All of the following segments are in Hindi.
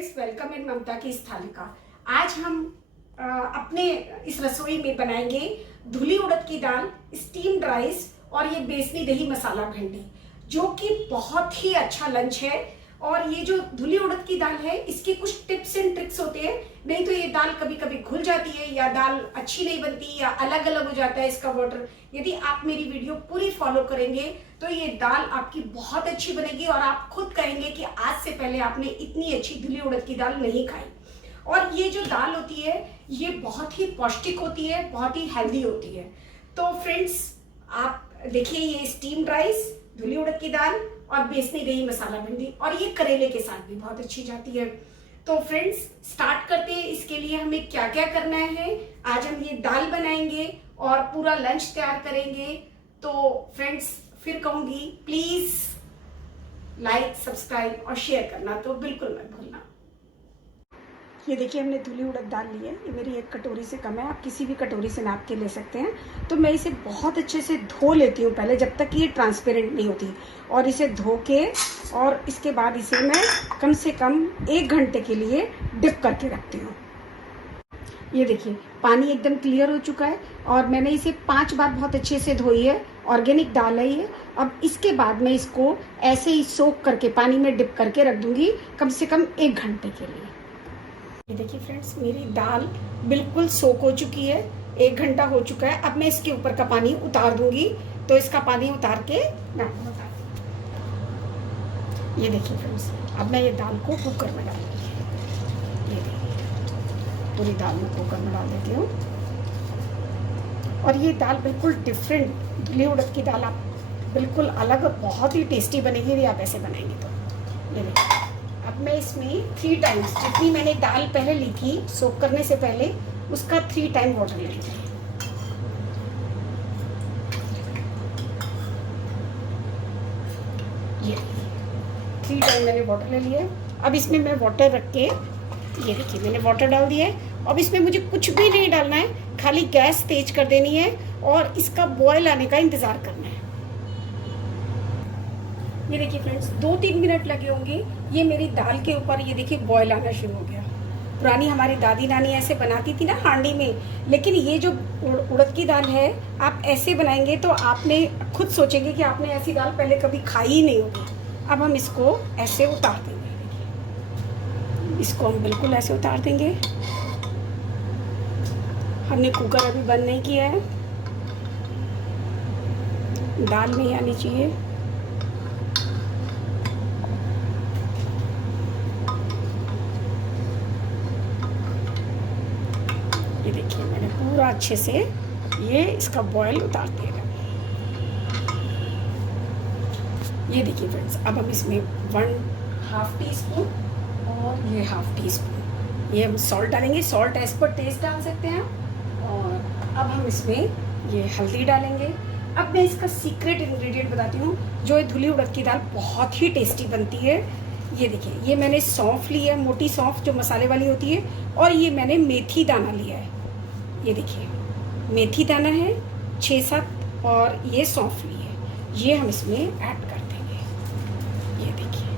फ्रेंड्स, वेलकम इन ममता की इस थाली का। आज हम अपने इस रसोई में बनाएंगे धुली उड़द की दाल, स्टीम्ड राइस और ये बेसनी दही मसाला भिंडी, जो कि बहुत ही अच्छा लंच है। और ये जो धुली उड़द की दाल है, इसके कुछ टिप्स एंड ट्रिक्स होते हैं, नहीं तो ये दाल कभी कभी घुल जाती है या दाल अच्छी नहीं बनती या अलग अलग हो जाता है इसका वाटर। यदि आप मेरी वीडियो पूरी फॉलो करेंगे तो ये दाल आपकी बहुत अच्छी बनेगी और आप खुद कहेंगे कि आज से पहले आपने इतनी अच्छी धुली उड़द की दाल नहीं खाई। और ये जो दाल होती है ये बहुत ही पौष्टिक होती है, बहुत ही हेल्दी होती है। तो फ्रेंड्स, आप देखिए, ये स्टीम्ड राइस, धुली उड़द की दाल और बेसनी दही मसाला भिंडी, और ये करेले के साथ भी बहुत अच्छी जाती है। तो फ्रेंड्स, स्टार्ट करते हैं। इसके लिए हमें क्या क्या करना है। आज हम ये दाल बनाएंगे और पूरा लंच तैयार करेंगे। तो फ्रेंड्स, फिर कहूंगी, प्लीज लाइक, सब्सक्राइब और शेयर करना तो बिल्कुल मत भूलना। ये देखिए, हमने धुली उड़द दाल ली है। ये मेरी 1 कटोरी से कम है, आप किसी भी कटोरी से नाप के ले सकते हैं। तो मैं इसे बहुत अच्छे से धो लेती हूँ पहले, जब तक ये ट्रांसपेरेंट नहीं होती। और इसे धो के और इसके बाद इसे मैं कम से कम 1 घंटे के लिए डिप करके रखती हूँ। ये देखिए, पानी एकदम क्लियर हो चुका है और मैंने इसे 5 बार बहुत अच्छे से धोई है। ऑर्गेनिक दाल है ये। अब इसके बाद मैं इसको ऐसे ही सोक करके पानी में डिप करके रख दूंगी कम से कम 1 घंटे के लिए। ये देखिए फ्रेंड्स, मेरी दाल बिल्कुल सोक हो चुकी है, 1 घंटा हो चुका है। अब मैं इसके ऊपर का पानी उतार दूंगी। तो इसका पानी उतार के मैं आपको बता दूँ। ये देखिए फ्रेंड्स, अब मैं ये दाल को कुकर में डालूंगी। ये देखिए, पूरी दाल में कुकर में डाल देती हूँ। और ये दाल बिल्कुल डिफरेंट, धुली उड़द की दाल आप बिल्कुल अलग और बहुत ही टेस्टी बनेगी यदि आप ऐसे बनाएंगे तो। ये देखिए, अब मैं इसमें 3 टाइम्स, जितनी मैंने दाल पहले ली थी सोक करने से पहले, उसका 3 टाइम वाटर ले लूँगी। ये 3 टाइम मैंने वाटर ले लिया। अब इसमें मैं वाटर रख के, ये देखिए मैंने वाटर डाल दिया है। अब इसमें मुझे कुछ भी नहीं डालना है, खाली गैस तेज कर देनी है और इसका बॉयल आने का इंतज़ार करना है। ये देखिए फ्रेंड्स, 2-3 मिनट लगे होंगे। ये मेरी दाल के ऊपर ये देखिए बॉयल आना शुरू हो गया। पुरानी हमारी दादी नानी ऐसे बनाती थी ना हांडी में, लेकिन ये जो उड़द की दाल है, आप ऐसे बनाएंगे तो आपने खुद सोचेंगे कि आपने ऐसी दाल पहले कभी खाई ही नहीं होगी। अब हम इसको ऐसे उतार देंगे। इसको हम बिल्कुल ऐसे उतार देंगे। हमने कुकर अभी बंद नहीं किया है, दाल नहीं आनी चाहिए। ये देखिए, मैंने पूरा अच्छे से ये इसका बॉयल उतार दिया। ये देखिए फ्रेंड्स, अब हम इसमें 1/2 टीस्पून और ये 1/2 टीस्पून ये हम सॉल्ट डालेंगे। सॉल्ट एज पर टेस्ट डाल सकते हैं। और अब हम इसमें ये हल्दी डालेंगे। अब मैं इसका सीक्रेट इंग्रेडिएंट बताती हूँ, जो ये धुली उड़द की दाल बहुत ही टेस्टी बनती है। ये देखिए, ये मैंने सौंफ ली है, मोटी सौंफ जो मसाले वाली होती है, और ये मैंने मेथी दाना लिया है। ये देखिए, मेथी दाना है 6-7, और ये सौंफ ली है। ये हम इसमें ऐड कर देंगे। ये देखिए,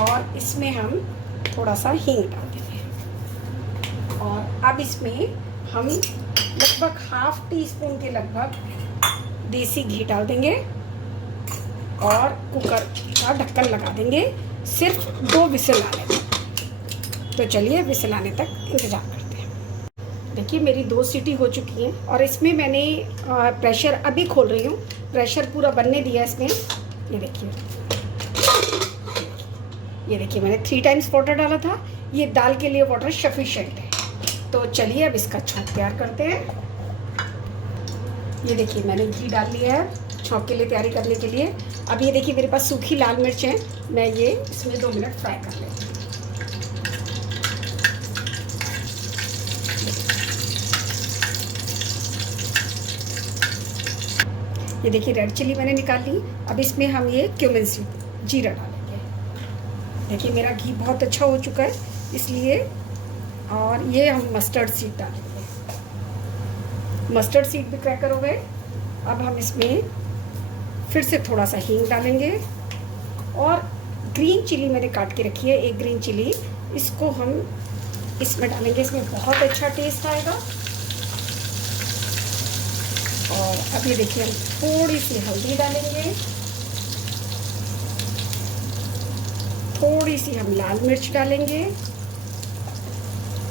और इसमें हम थोड़ा सा हींग डाल देंगे। और अब इसमें हम लगभग 1/2 टीस्पून के लगभग देसी घी डाल देंगे और कुकर का ढक्कन लगा देंगे। सिर्फ 2 विसल आने तक। तो चलिए, विसल आने तक इंतज़ार करते हैं। देखिए, मेरी 2 सीटी हो चुकी हैं और इसमें मैंने प्रेशर अभी खोल रही हूँ। प्रेशर पूरा बनने दिया इसमें। ये देखिए, मैंने 3 टाइम्स वाटर डाला था। ये दाल के लिए वाटर सफिशिएंट है। तो चलिए, अब इसका छौंक तैयार करते हैं। ये देखिए, मैंने घी डाल लिया है छौंक के लिए, तैयारी करने के लिए। अब ये देखिए, मेरे पास सूखी लाल मिर्च है, मैं ये इसमें 2 मिनट फ्राई कर लेती हूँ। ये देखिए, रेड चिली मैंने निकाल ली। अब इसमें हम ये क्यूमिन सीड, जीरा डालेंगे। देखिए, मेरा घी बहुत अच्छा हो चुका है इसलिए। और ये हम मस्टर्ड सीड डालेंगे। मस्टर्ड सीड भी क्रैकर हो गए। अब हम इसमें फिर से थोड़ा सा हींग डालेंगे। और ग्रीन चिली मैंने काट के रखी है, 1 ग्रीन चिली इसको हम इसमें डालेंगे, इसमें बहुत अच्छा टेस्ट आएगा। और अब ये देखिए हम थोड़ी सी हल्दी डालेंगे, थोड़ी सी हम लाल मिर्च डालेंगे,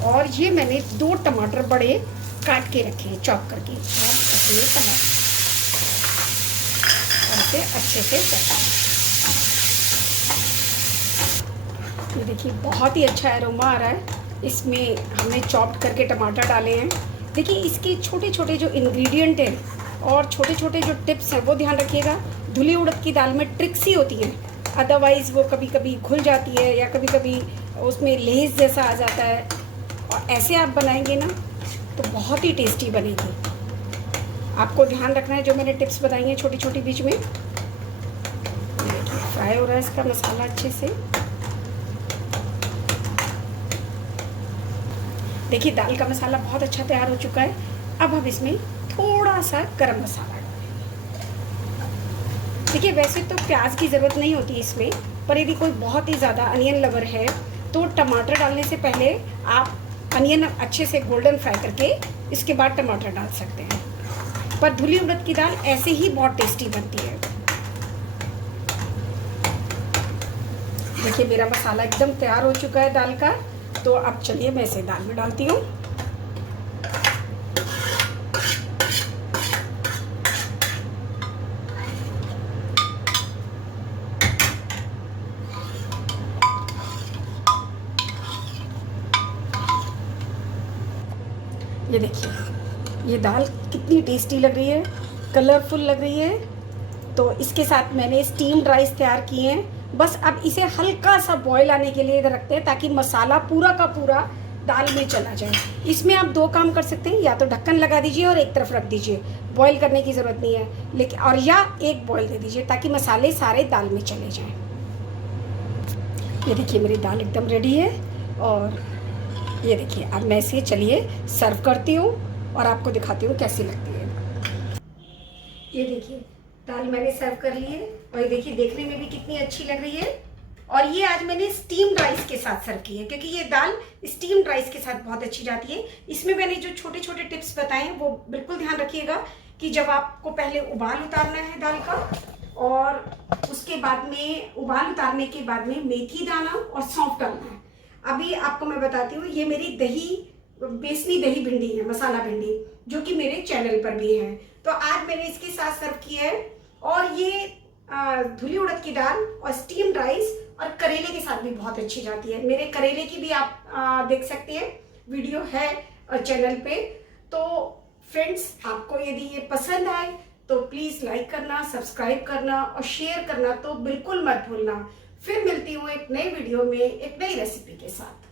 और ये मैंने 2 टमाटर बड़े काट के रखे हैं चॉप करके। और अपने टमाटर ऐसे अच्छे से चलाएं। ये देखिए बहुत ही अच्छा एरोमा आ रहा है। इसमें हमने चॉप करके टमाटर डाले हैं। देखिए इसके छोटे छोटे जो इंग्रेडिएंट हैं और छोटे छोटे जो टिप्स हैं वो ध्यान रखिएगा। धुली उड़द की दाल में ट्रिक्स ही होती हैं, अदरवाइज़ वो कभी कभी घुल जाती है या कभी कभी उसमें लेस जैसा आ जाता है। और ऐसे आप बनाएंगे ना तो बहुत ही टेस्टी बनेगी। आपको ध्यान रखना है जो मैंने टिप्स बताई हैं छोटी छोटी बीच में। फ्राई हो रहा है इसका मसाला अच्छे से। देखिए दाल का मसाला बहुत अच्छा तैयार हो चुका है। अब हम इसमें थोड़ा सा गरम मसाला डालेंगे। देखिए वैसे तो प्याज की ज़रूरत नहीं होती इसमें, पर यदि कोई बहुत ही ज़्यादा अनियन लवर है तो टमाटर डालने से पहले आप अनियन अच्छे से गोल्डन फ्राई करके इसके बाद टमाटर डाल सकते हैं। पर धुली उड़द की दाल ऐसे ही बहुत टेस्टी बनती है। देखिए मेरा मसाला एकदम तैयार हो चुका है दाल का। तो अब चलिए मैं इसे दाल में डालती हूँ। ये देखिए ये दाल कितनी टेस्टी लग रही है, कलरफुल लग रही है। तो इसके साथ मैंने स्टीम्ड राइस तैयार किए हैं। बस अब इसे हल्का सा बॉयल आने के लिए रखते हैं ताकि मसाला पूरा का पूरा दाल में चला जाए। इसमें आप 2 काम कर सकते हैं, या तो ढक्कन लगा दीजिए और एक तरफ रख दीजिए, बॉयल करने की ज़रूरत नहीं है लेकिन, और या एक बॉयल दे दीजिए ताकि मसाले सारे दाल में चले जाएं। ये देखिए मेरी दाल एकदम रेडी है। और ये देखिए अब मैं इसे चलिए सर्व करती हूँ और आपको दिखाती हूँ कैसी लगती है। ये देखिए दाल मैंने सर्व कर ली है और ये देखिए देखने में भी कितनी अच्छी लग रही है। और ये आज मैंने स्टीम्ड राइस के साथ सर्व की है क्योंकि ये दाल स्टीम्ड राइस के साथ बहुत अच्छी जाती है। इसमें मैंने जो छोटे छोटे टिप्स बताए हैं वो बिल्कुल ध्यान रखिएगा कि जब आपको पहले उबाल उतारना है दाल का, और उसके बाद में उबाल उतारने के बाद में मेथी दाना और सौंफ डालना है। अभी आपको मैं बताती हूँ, ये मेरी बेसनी दही भिंडी है, मसाला भिंडी, जो कि मेरे चैनल पर भी है। तो आज मैंने इसके साथ सर्व किया है। और ये धुली उड़द की दाल और स्टीम्ड राइस और करेले के साथ भी बहुत अच्छी जाती है। मेरे करेले की भी आप देख सकते हैं, वीडियो है चैनल पे। तो फ्रेंड्स आपको यदि ये पसंद आए तो प्लीज़ लाइक करना, सब्सक्राइब करना और शेयर करना तो बिल्कुल मत भूलना। फिर मिलती हूँ एक नए वीडियो में एक नई रेसिपी के साथ।